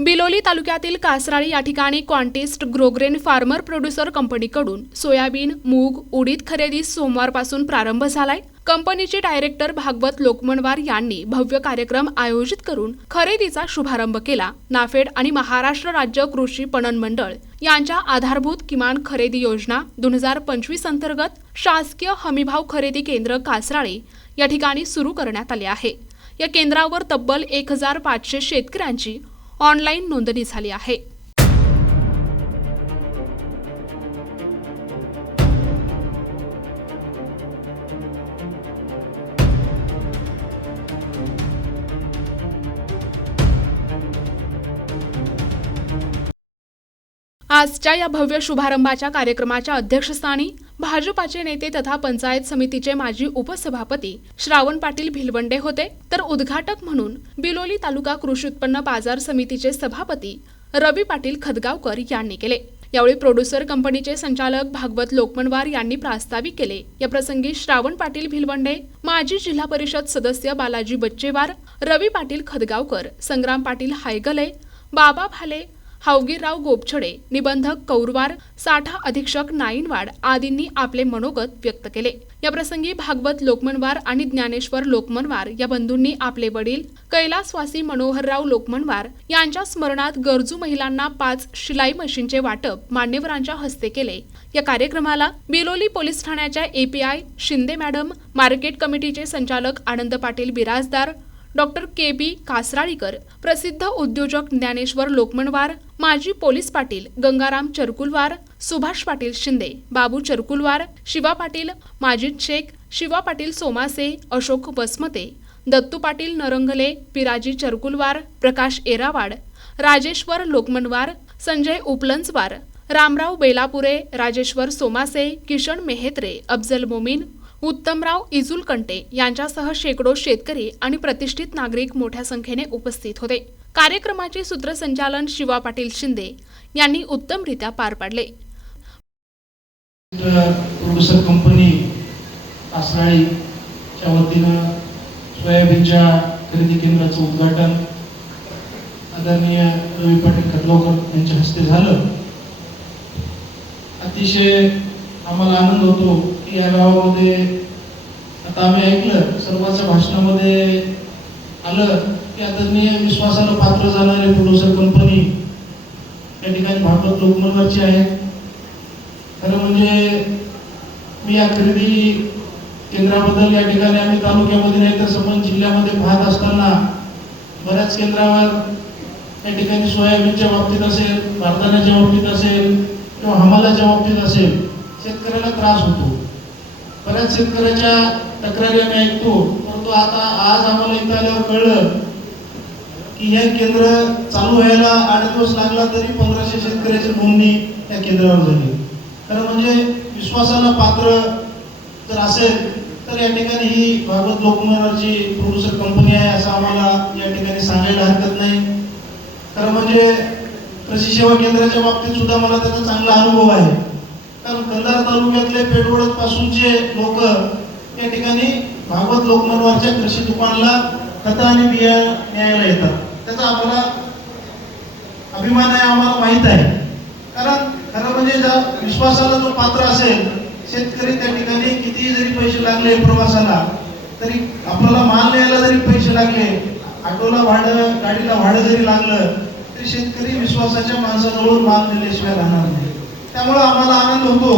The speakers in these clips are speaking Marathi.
बिलोली तालुक्यातील कासराळी या ठिकाणी क्वांटिस्ट ग्रोग्रेन फार्मर प्रोड्युसर कंपनीकडून सोयाबीन, मूग, उडीद खरेदी सोमवारपासून प्रारंभ झालाय। कंपनीचे डायरेक्टर भागवत लोकमनवार यांनी भव्य कार्यक्रम आयोजित करून खरेदीचा शुभारंभ केला। नाफेड आणि महाराष्ट्र राज्य कृषी पणन मंडळ यांच्या आधारभूत किमान खरेदी योजना 2025 अंतर्गत शासकीय हमीभाव खरेदी केंद्र कासराळी या ठिकाणी सुरू करण्यात आले आहे। या केंद्रावर तब्बल 1500 शेतकऱ्यांची ऑनलाईन नोंदणी झाली आहे। आजच्या या भव्य शुभारंभाच्या कार्यक्रमाच्या अध्यक्षस्थानी भाजपाचे नेते तथा पंचायत समितीचे माजी उपसभापती श्रावण पाटील भिलवंडे होते, तर उद्घाटक म्हणून बिलोली तालुका कृषी उत्पन्न बाजार समितीचे सभापती रवी पाटील खदगावकर यांनी केले। यावेळी प्रोड्युसर कंपनीचे संचालक भागवत लोकमनवार यांनी प्रास्ताविक केले। या प्रसंगी श्रावण पाटील भिलवंडे, माजी जिल्हा परिषद सदस्य बालाजी बच्चेवार, रवी पाटील खदगावकर, संग्राम पाटील हायगले, बाबा भाले, हावगीरराव गोपछडे, निबंधक कौरवार, साठा अधीक्षक नाईनवाड आदींनी आपले मनोगत व्यक्त केले। या प्रसंगी भागवत लोकमनवार आणि ज्ञानेश्वर लोकमनवार या बंधूंनी आपले वडील कैलासवासी मनोहरराव लोकमनवार यांच्या स्मरणात गरजू महिलांना 5 शिलाई मशीनचे वाटप मान्यवरांच्या हस्ते केले। या कार्यक्रमाला बिलोली पोलीस ठाण्याच्या एपीआय शिंदे मॅडम, मार्केट कमिटीचे संचालक आनंद पाटील बिराजदार, डॉक्टर के.बी. कासराळीकर, प्रसिद्ध उद्योजक ज्ञानेश्वर लोकमनवार, माजी पोलीस पाटील गंगाराम चरकुलवार, सुभाष पाटील शिंदे, बाबू चरकुलवार, शिवा पाटील माजिद शेख, शिवा पाटील सोमासे, अशोक वसमते, दत्तू पाटील नरंगले, पिराजी चरकुलवार, प्रकाश एरावाड, राजेश्वर लोकमनवार, संजय उपलंजवार, रामराव बेलापुरे, राजेश्वर सोमासे, किशन मेहेत्रे, अफजल मोमीन, उत्तमराव इजुलकंटे यांच्यासह शेकडो शेतकरी आणि प्रतिष्ठित नागरिक मोठ्या संख्येने उपस्थित होते। कार्यक्रमाचे सूत्रसंचालन शिवा पाटील शिंदे यांनी उत्तमरित्या पार पाडले। प्रोड्युसर कंपनी कासराळीच्या वतीनं सोयाबीनच्या खरेदी केंद्राचं उद्घाटन आदरणीय रवी पाटील खदगावकर यांच्या हस्ते झालं। अतिशय आम्हाला आनंद होतो की या गावामध्ये आता आम्ही ऐकलं सर्वांच्या भाषणामध्ये आलं की आदरणीय विश्वासाला पात्र जाणारे प्रोड्युसर कंपनी या ठिकाणी भागवत लोकमनवारची आहे। खरं म्हणजे मी या खरेदी केंद्राबद्दल या ठिकाणी आम्ही तालुक्यामध्ये नाही तर संबंध जिल्ह्यामध्ये पाहत असताना बऱ्याच केंद्रावर या ठिकाणी सोयाबीनच्या बाबतीत असेल, बारदाण्याच्या बाबतीत असेल किंवा हमालाच्या बाबतीत असेल शेतकऱ्याला त्रास होतो। बऱ्याच शेतकऱ्याच्या तक्रारी आम्ही ऐकतो, परंतु आता आज आम्हाला इथं आल्यावर कळलं की हे केंद्र चालू व्हायला 8 दिवस लागला तरी 1500 शेतकऱ्याची नोंदणी या केंद्रावर झाली। खरं म्हणजे विश्वासाला पात्र जर असेल तर या ठिकाणी ही भागवत लोकमनवारची प्रोड्युसर कंपनी आहे असं आम्हाला या ठिकाणी सांगायला हरकत नाही। खरं म्हणजे कृषी सेवा केंद्राच्या बाबतीत सुद्धा मला त्याचा चांगला अनुभव आहे, कारण कंधार तालुक्यातले पेडवळत पासूनचे लोक या ठिकाणी भागवत लोकमनवारच्या कृषी दुकानाला खतं आणि बिया न्यायला येतात। त्याचा आम्हाला अभिमान आहे, आम्हाला माहित आहे। कारण खरं म्हणजे जर विश्वासाला जो पात्र असेल शेतकरी त्या ठिकाणी किती जरी पैसे लागले प्रवासाला तरी आपल्याला माल न्यायला जरी पैसे लागले, ऑटोला भाडं, गाडीला भाडं जरी लागलं तरी शेतकरी विश्वासाच्या माणसाजवळून माल नेल्याशिवाय राहणार नाही। त्यामुळे आम्हाला आनंद होतो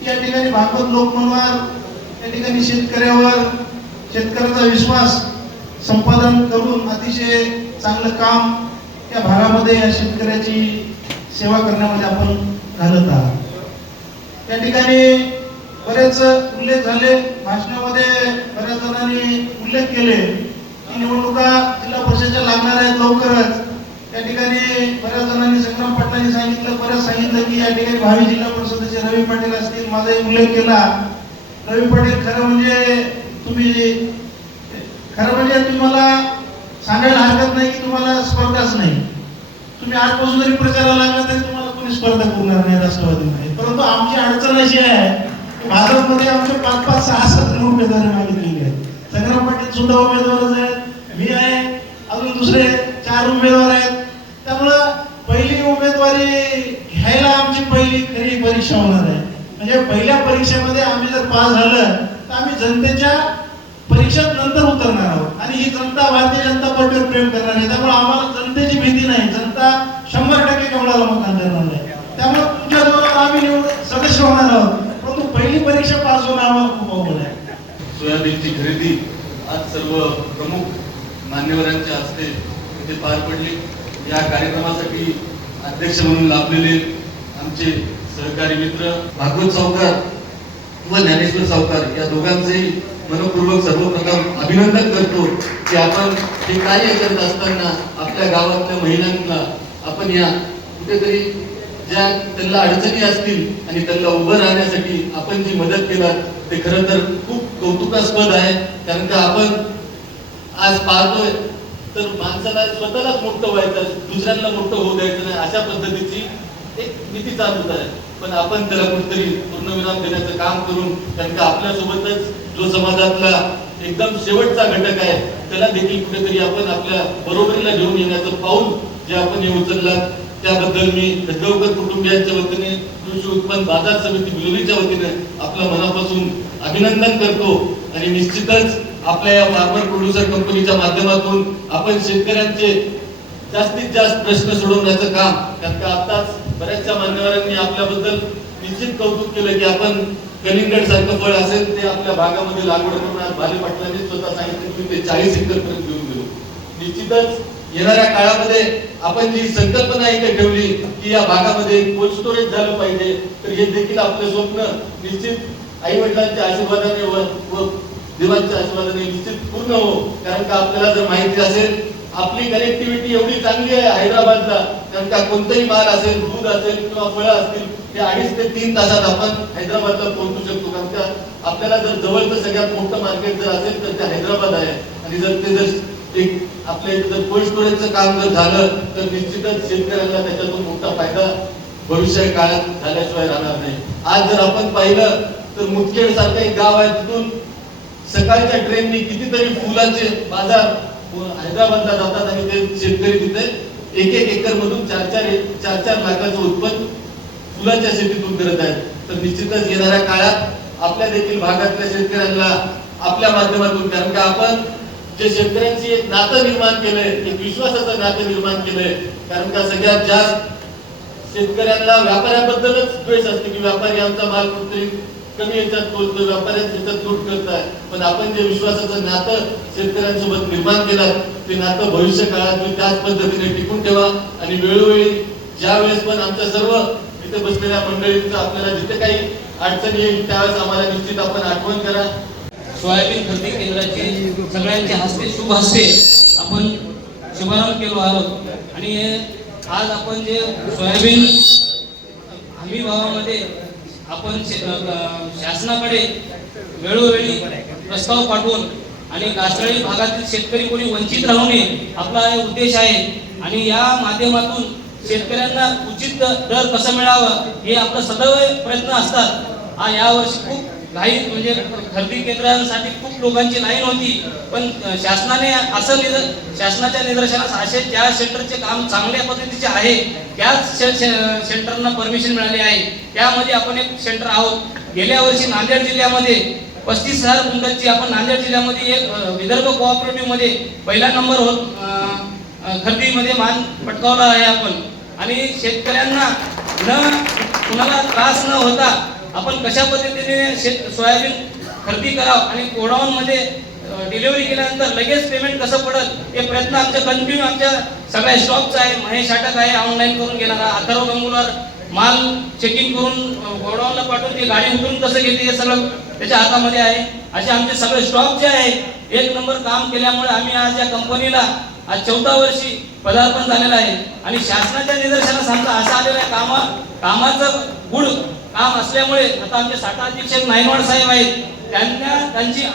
की या ठिकाणी भागवत लोकमनवार या ठिकाणी शेतकऱ्याचा विश्वास संपादन करून अतिशय चांगलं काम या भागामध्ये या शेतकऱ्याची सेवा करण्यामध्ये आपण घालत आहात। या ठिकाणी बरेच उल्लेख झाले, भाषणामध्ये बऱ्याच जणांनी उल्लेख केले की निवडणुका जिल्हा परिषदेच्या लागणार आहेत लवकरच। या ठिकाणी बऱ्याच जणांनी, संग्राम पाटलांनी सांगितलं, बरंच सांगितलं की या ठिकाणी भावी जिल्हा परिषदेचे रवी पाटील असतील, माझाही उल्लेख केला। रवी पाटील खरं म्हणजे तुम्हाला सांगायला हरकत नाही की तुम्हाला स्पर्धाच नाही। तुम्ही आजपासून जरी प्रचाराला लागला तरी तुम्हाला कोणी स्पर्धा करणार नाही, राष्ट्रवादी नाही। परंतु आमची अडचण अशी आहे की भाजपमध्ये आमचे 5-5, 6-7 उमेदवार मागितलेले आहेत। संग्राम पाटील सुद्धा उमेदवारच आहेत, मी आहे, अजून दुसरे 4 उमेदवार आहेत। त्यामुळे म्हणजे पहिल्या परीक्षेमध्ये आम्ही जर पास झालं तर आम्ही जनतेच्या परीक्षेत नंतर उतरणार आहोत आणि ही जनता भारतीय जनता पार्टीवर प्रेम करणार आहे. त्यामुळे आम्हाला जनतेची भीती नाही. जनता 100% कमळाला मतदान करणार आहे. त्यामुळे तुमच्या जोरावर आम्ही निवडून सदस्य होणार आहोत. परंतु पहिली परीक्षा पास होणं आम्हाला खूप अवघड आहे. सोयाबीनची खरेदी आज सर्व प्रमुख मान्यवरांच्या हस्ते इथे पार पडली. या कार्यक्रमासाठी अध्यक्ष म्हणून लाभलेले आमचे सहकारी मित्र भागवत सावकार व ज्ञानेश्वर सावकार या दोघांचेही मनपूर्वक सर्वप्रथम अभिनंदन करतो की आपण हे कार्य करत असताना आपल्या गावातल्या महिलांना आपण या कुठेतरी ज्या त्यांना अडचणी असतील आणि त्यांना उभं राहण्यासाठी आपण जी मदत केलात ते खरं तर खूप कौतुकास्पद आहे. कारण का आपण आज पाहतोय तर माणसाला स्वतःलाच मोठं व्हायचं, दुसऱ्यांना मोठं होऊ द्यायचं नाही, अशा पद्धतीची एक नीती चालवत आहे. पण आपण त्याला कुठेतरी पूर्णविराम देण्याचं काम करून, कारण का आपल्यासोबतच जो समाजातला एकदम शेवटचा घटक आहे त्याला देखील कुठेतरी आपण आपल्या बरोबरीला घेऊन येण्याचं पाऊल जे आपण हे उचललात त्याबद्दल मी खडगावकर कुटुंबियांच्या वतीने, कृषी उत्पन्न बाजार समिती बिलोलीच्या वतीने आपलं मनापासून अभिनंदन करतो. आणि निश्चितच आपल्या या फार्मर प्रोड्युसर कंपनीच्या माध्यमातून आपण शेतकऱ्यांचे जास्तीत जास्त प्रश्न सोडवण्याचं काम, कारण का आताच बऱ्याचशा मान्यवरांनी आपल्याबद्दल निश्चित कौतुक केलं की आपण कलिंगड सारखं फळ असेल ते आपल्या भागामध्ये लागवड करून आज भाले पाटलांनी स्वतः सांगितलं की ते 40 एकर पर्यंत घेऊन गेलो. निश्चितच येणाऱ्या काळामध्ये आपण जी संकल्पना इथे ठेवली की या भागामध्ये कोल्ड स्टोरेज झालं पाहिजे, तर हे देखील आपलं स्वप्न निश्चित आई वडिलांच्या आशीर्वादाने व देवांच्या आशीर्वादाने निश्चित पूर्ण हो. कारण का आपल्याला जर माहिती असेल आपली कनेक्टिव्हिटी एवढी चांगली आहे हैदराबादला, कारण का कोणताही माल असेल, दूध असेल किंवा फळं असतील ते 2.5 ते 3 तासात आपण हैदराबादला पोहोचू शकतो. कारण का आपल्याला जर जवळचं सगळ्यात मोठं मार्केट जर असेल तर ते हैदराबाद आहे. आणि जर ते जर एक आपल्या इथे जर कोल्ड स्टोरेजचं काम जर झालं तर निश्चितच शेतकऱ्यांना त्याच्यातून मोठा फायदा भविष्य काळात झाल्याशिवाय राहणार नाही. आज जर आपण पाहिलं तर मुदखेड सारखं एक गाव आहे, तिथून सकाळच्या ट्रेननी कितीतरी फुलाचे बाजार हैदराबादला जातात आणि ते शेतकरी तिथे 1-1 एकर मधून 4-4 लाखाचं उत्पन्न फुलाच्या शेतीतून करत आहेत. तर निश्चितच येणाऱ्या काळात आपल्या देखील भागातल्या शेतकऱ्यांना आपल्या माध्यमातून, कारण का आपण जे शेतकऱ्यांची एक नातं निर्माण केलंय, एक विश्वासाचं नातं निर्माण केलंय. कारण का सगळ्यात जास्त शेतकऱ्यांना व्यापाऱ्याबद्दलच द्वेष असते की व्यापारी आमचा माल कुठेतरी कमी याच्यात बोलतो, व्यापाऱ्यांच्या याच्यात लूट करताय. पण आपण जे विश्वासाचं नातं शेतकऱ्यांसोबत निर्माण केलं ते नातं भविष्य काळात त्याच पद्धतीने टिकून ठेवा. आणि वेळोवेळी ज्या वेळेस पण आमच्या सर्व इथे बसलेल्या मंडळींचं आपल्याला जिथे काही अडचण येईल त्यावेळेस आम्हाला निश्चित आपण आठवण करा. सोयाबीन खरेदी केंद्राची सगळ्यांच्या हस्ते शुभ हस्ते आपण शुभारंभ केलो आहोत. आणि आज आपण जे सोयाबीन हमी भावामध्ये आपण शासनाकडे वेळोवेळी प्रस्ताव पाठवून आणि कासळी भागातील शेतकरी कोणी वंचित राहू नये आपला उद्देश आहे. आणि या माध्यमातून शेतकऱ्यांना उचित दर कसा मिळावा हे आपला सदैव प्रयत्न असतात. यावर्षी खूप घाई म्हणजे खरेदी केंद्रांसाठी खूप लोकांची लाईन होती, पण शासनाने असं शासनाच्या निदर्शनास असे ज्या सेंटरचे काम चांगल्या पद्धतीचे आहे त्याच सेंटरना परमिशन मिळाली आहे. त्यामध्ये आपण एक सेंटर आहोत. गेल्या वर्षी नांदेड जिल्ह्यामध्ये 35,000 गुंठांची आपण नांदेड जिल्ह्यामध्ये एक विदर्भ कोऑपरेटिव्ह मध्ये पहिला नंबर खरेदीमध्ये मान पटकावला आहे आपण. आणि शेतकऱ्यांना कुणाला त्रास न होता आपण कशा पद्धतीने सोयाबीन खरेदी करावं आणि गोडाऊन मध्ये डिलिव्हरी केल्यानंतर लगेच पेमेंट कसं पडेल हे प्रयत्न आमच्या कंटिन्यू आमच्या सगळ्या स्टॉकचा आहे. महेश अटक आहे ऑनलाईन करून घेणारा, अथर्व गंगुलर माल चेकिंग करून गोडाऊनला पाठवून ते गाडी उतरून कसं घेते हे सगळं त्याच्या हातामध्ये आहे. असे आमचे सगळे स्टॉक जे आहे एक नंबर काम केल्यामुळे आम्ही आज या कंपनीला आज 14 वर्षी पदार्पण झालेलं आहे. आणि शासनाच्या निदर्शनास आमचा असा आलेला आहे कामाचं गुढ काम असल्यामुळे आता आमचे साठा अधीक्षक नायनवाड साहेब आहेत,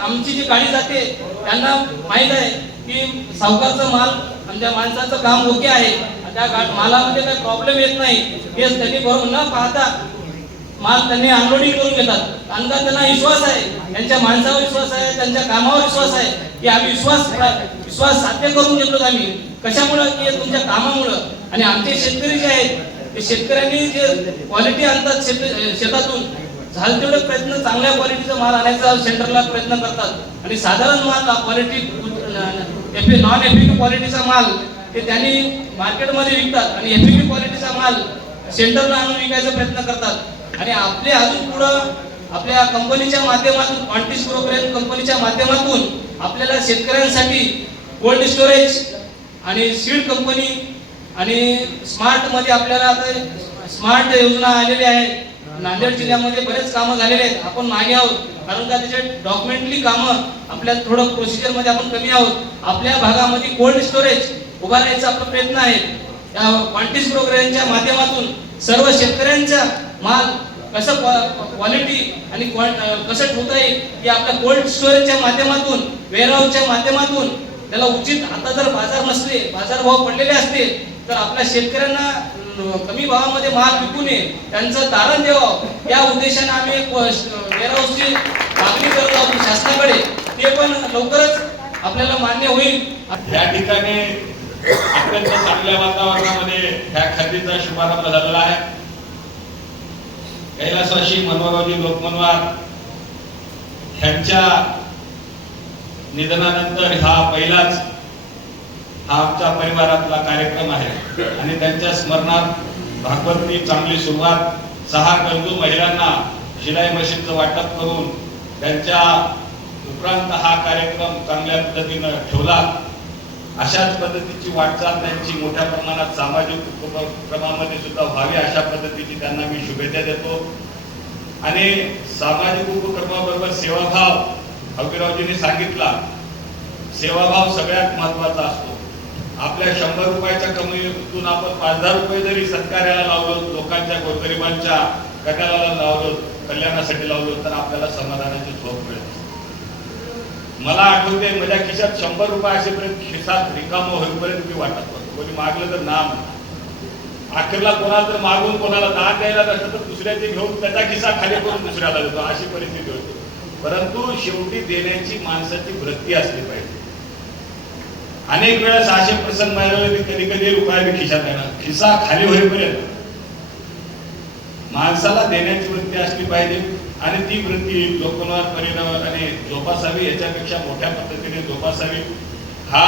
आमची जी गाडी जाते त्यांना माहित आहे की सावकारचं माल आमच्या माणसाचं काम ओके आहे, त्या मालामध्ये काही प्रॉब्लेम येत नाही हे त्यांनी बरोबर न पाहता माल त्यांनी अनलोडिंग करून घेतात. कारण का त्यांना विश्वास आहे, त्यांच्या माणसावर विश्वास आहे, त्यांच्या कामावर विश्वास आहे की आम्ही विश्वास साध्य करून घेतो. आम्ही कशामुळं की तुमच्या कामामुळं. आणि आमचे शेतकरी जे आहेत ते शेतकऱ्यांनी जे क्वालिटी आणतात शेतातून झालं तेवढे प्रयत्न चांगल्या क्वालिटीचा माल आणायचा सेंटरला प्रयत्न करतात आणि साधारण माल क्वालिटी नॉन एफएक्टिव्ह क्वालिटीचा माल ते त्यांनी मार्केटमध्ये विकतात आणि एफएक्टिव्ह क्वालिटीचा माल सेंटरला आणून विकायचा प्रयत्न करतात. आणि आपले अजून पुढं आपल्या कंपनीच्या माध्यमातून क्वांटिस ब्रोकरेज कंपनीच्या माध्यमातून आपल्याला शेतकऱ्यांसाठी कोल्ड स्टोरेज आणि सीड कंपनी आणि स्मार्ट मध्ये आपल्याला आता स्मार्ट योजना आलेली आहे. नांदेड जिल्ह्यामध्ये बरेच कामं झालेले आहेत. आपण मागे आहोत कारण का त्याचे डॉक्युमेंटली कामं आपल्या थोडं प्रोसिजर मध्ये आपण कमी आहोत. आपल्या भागामध्ये कोल्ड स्टोरेज उभारायचा आपला प्रयत्न आहे. या क्वांटिस ब्रोकरेजच्या माध्यमातून सर्व शेतकऱ्यांचा माल कसं क्वालिटी आणि कसं ठेवता येईल की आपल्या कोल्ड स्टोरेजच्या माध्यमातून वेअरहाऊसच्या माध्यमातून त्याला उचित आता जर बाजार नसले बाजारभाव पडलेले असते तर आपल्या शेतकऱ्यांना कमी भावामध्ये माल विकू नये त्यांचं तारण द्यावं या उद्देशाने आम्ही एक वेअरहाऊसची मागणी करत आहोत शासनाकडे. ते पण लवकरच आपल्याला मान्य होईल. या ठिकाणी अत्यंत चांगल्या वातावरणामध्ये ह्या खरेदीचा शुभारंभ झालेला आहे. कैलासवासी मनोहररावजी लोकमनवार ह्यांच्या निधनानंतर हा पहिलाच आमच्या परिवारातला कार्यक्रम आहे आणि त्यांच्या स्मरणार्थ भागवतनी चांगली सुरुवात 6 गरजू महिलांना शिलाई मशीनचं वाटप करून त्यांच्या उपरांत हा कार्यक्रम चांगल्या पद्धतीनं ठेवला. अशाच पद्धतीची वाटचाल त्यांची मोठ्या प्रमाणात सामाजिक उपक्रमामध्ये सुद्धा व्हावी अशा पद्धतीची त्यांना मी शुभेच्छा देतो. आणि सामाजिक उपक्रमाबरोबर सेवाभाव हबीरावजींनी सांगितला सेवाभाव सगळ्यात महत्वाचा असतो. आपल्या 100 रुपयाच्या कमीतून आपण 5,000 रुपये जरी सत्कार्याला लावलो लोकांच्या गोरगरिबांच्या कल्याणाला लावलो कल्याणासाठी लावलो तर आपल्याला समाधानाची झोप मिळते. मला आठवते माझ्या खिशात 100 रुपये असेपर्यंत खिशात रिकाम होईपर्यंत मी वाटत होतो. कोणी मागलं तर नाम अखेरला कोणाला तर मागून कोणाला दान द्यायला नसतं तर दुसऱ्याचे घेऊन त्याचा खिसा खाली करून दुसऱ्याला देतो अशी परिस्थिती होती. परंतु शेवटी देण्याची माणसाची वृत्ती असली पाहिजे. अनेक वेळेस असे प्रसंग मिळाले कधी कधी रुपया खिशात येणार खिसा खाली होईपर्यंत माणसाला देण्याची वृत्ती असली पाहिजे आणि ती वृत्ती लोकमनवार परिवाराने जोपासावी याच्यापेक्षा मोठ्या पद्धतीने जोपासावी. हा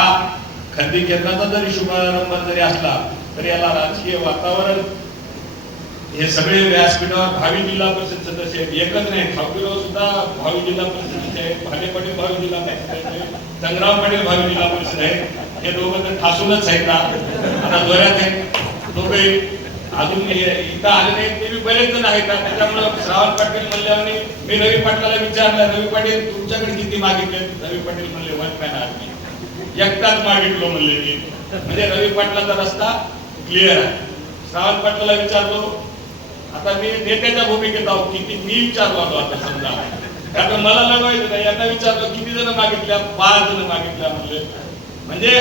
खरेदी केंद्राचा जरी शुभारंभ जरी असला तरी याला राजकीय वातावरण हे सगळे व्यासपीठावर भावी जिल्हा परिषद सदस्य आहेत. एकच नाही ठाकूरराव सुद्धा भावी जिल्हा परिषद आहेत. भाले पाटील भावी जिल्हा परिषद संग्राम पाटील भावी जिल्हा परिषद आहे. हे दोघं तर ठासूनच आहेत आता जोऱ्यात आहेत दोघे अजून इथं आले नाहीत ते बी बरेच जण आहेत. त्याच्यामुळे श्रावण पाटील म्हणल्याने मी रवी पाटलाला विचारलं रवी पाटील तुमच्याकडे किती मागितले. रवी पाटील म्हणले वन पॅन आर्मी एकटाच मागितलो म्हणले मी. म्हणजे रवी पाटलाचा रस्ता क्लिअर आहे. श्रावण पाटलाला विचारलो आता मी नेत्याच्या भूमिकेत आहोत किती मी विचारलो आता समजा कारण मला लढवायचं नाही. यांना विचारलो किती जण मागितल्या 5 जण मागितल्या म्हणले. म्हणजे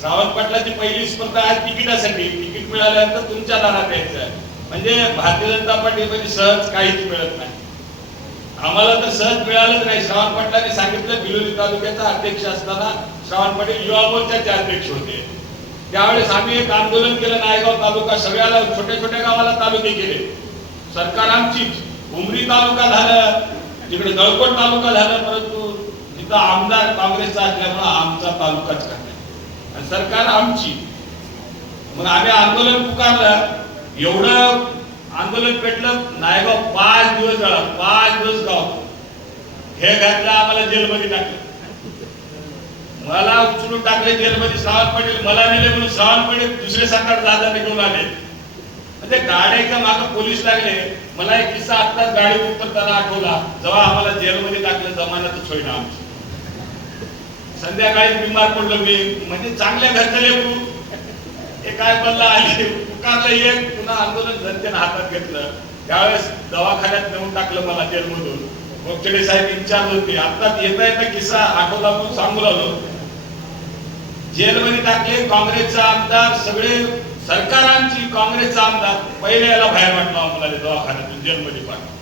श्रावण पाटलाची पहिली स्पर्धा आहे तिकिटासाठी. तिकीट मिळाल्यानंतर तुमच्या दारात यायचं आहे. म्हणजे भारतीय जनता पार्टीमध्ये सहज काहीच मिळत नाही. आम्हाला तर सहज मिळालंच नाही. श्रावण पाटलांनी सांगितलं बिलोली तालुक्याचा अध्यक्ष असताना श्रावण पाटील युवा मोर्चाचे अध्यक्ष होते. त्यावेळेस आम्ही एक आंदोलन केलं नायगाव तालुका सगळ्याला छोट्या छोट्या गावाला तालुके केले. सरकार आमचीच उमरी तालुका झालं तिकडे गळकोट तालुका झालं परंतु तिथं आमदार काँग्रेसचा असल्यामुळे आमचा तालुकाच करणार आणि सरकार आमची. मग आम्ही आंदोलन पुकारलं एवढं आंदोलन पेटलं नायगाव 5 दिवस झाला 5 दिवस गाव हे घातलं आम्हाला जेलमध्ये टाकलं. मला उचलून टाकले जेलमध्ये. श्रावण पाटील मला नेले म्हणून श्रावण पाटील दुसरे सरकार दादा निघून आले. म्हणजे गाड्याच्या मागे पोलीस लागले. मला एक किस्सा आत्ताच गाडी उतरताना आठवला जेव्हा आम्हाला जेलमध्ये टाकलं जमानतच होईना आमची. संध्याकाळी बिमार पडलो मी. म्हणजे चांगल्या घरचे लेकरू हे काय बोलला आले पुकारलं एक पुन्हा आंदोलन जनतेनं हातात घेतलं. त्यावेळेस दवाखान्यात नेऊन टाकलं मला जेलमधून. मोक्षडे साहेब इन्चार्ज होते. आत्ताच येता किस्सा आठवला म्हणून सांगू लागलो. जेलमध्ये टाकले काँग्रेसचा आमदार सगळे सरकार आमची काँग्रेसचा आमदार पहिले याला बाहेर वाटला आम्हाला दवाखान्यातून जेलमध्ये पाठवलं.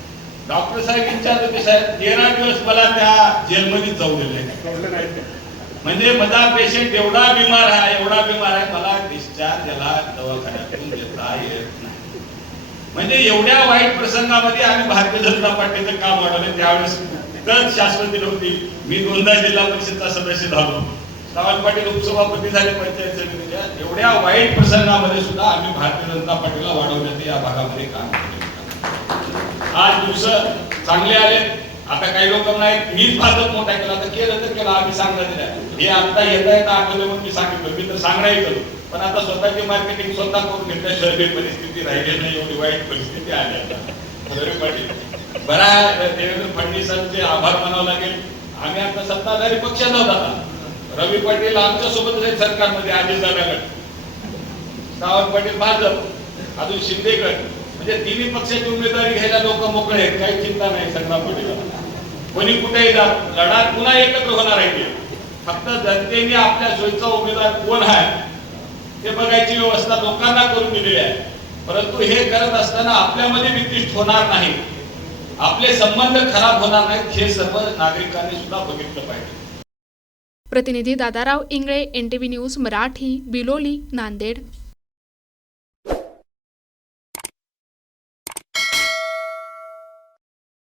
डॉक्टर साहेब इन्चार्ज होते साहेब 13 दिवस मला त्या जेलमध्ये जाऊ दिले. म्हणजे माझा पेशंट एवढा बिमार आहे मला डिस्चार्ज याला दवाखान्यातून देता येत नाही. म्हणजे एवढ्या वाईट प्रसंगामध्ये आम्ही भारतीय जनता पार्टीचं काम वाढवलं. त्यावेळेस तर शाश्वती नव्हती. मी 2दा जिल्हा परिषदचा सदस्य झालो, श्रावण पाटील उपसभापती झाले पंचायत समितीच्या. एवढ्या वाईट प्रसंगामध्ये सुद्धा आम्ही भारतीय जनता पार्टीला वाढवण्याचे या भागामध्ये काम केलं. आज दिवस चांगले आले. आता काही लोक नाहीत मीच भाजप मोठा केला, तर केलं तर केलं, आम्ही सांगण्यात दिल्या. हे आता येता आठवलं म्हणून मी सांगितलं, मी तर सांगण्याही केलं, पण आता स्वतःची मार्केटिंग स्वतः करून घेतल्याशिवाय ही परिस्थिती राहिली नाही. एवढी वाईट परिस्थिती आली आता. रवी पाटील बरा देवेंद्र फडणवीसांचे आभार मानावं लागेल. आम्ही आता सत्ताधारी पक्षात आहोत. रवी पाटील आमच्या सोबत आहेत सरकारमध्ये, अजितदादा गट, श्रावण पाटील भाजप, अजून शिंदे गट, म्हणजे तिन्ही पक्षाची उमेदवारी घ्यायला लोक मोकळे आहेत. काही चिंता नाही. संग्राम पाटील कोणी कुठेही जात, लढा पुन्हा एकत्र होणार आहे. फक्त जनतेने आपल्या सोयीचा उमेदवार कोण आहे ते बघायची व्यवस्था लोकांना करून दिलेली आहे. परंतु हे करत असताना आपल्यामध्ये विद्वेष होणार नाही, आपले संबंध खराब होणार नाहीत, हे सर्व नागरिकांनी सुद्धा बघितलं पाहिजे. प्रतिनिधी दादाराव इंगळे, NTV न्यूज मराठी, बिलोली, नांदेड.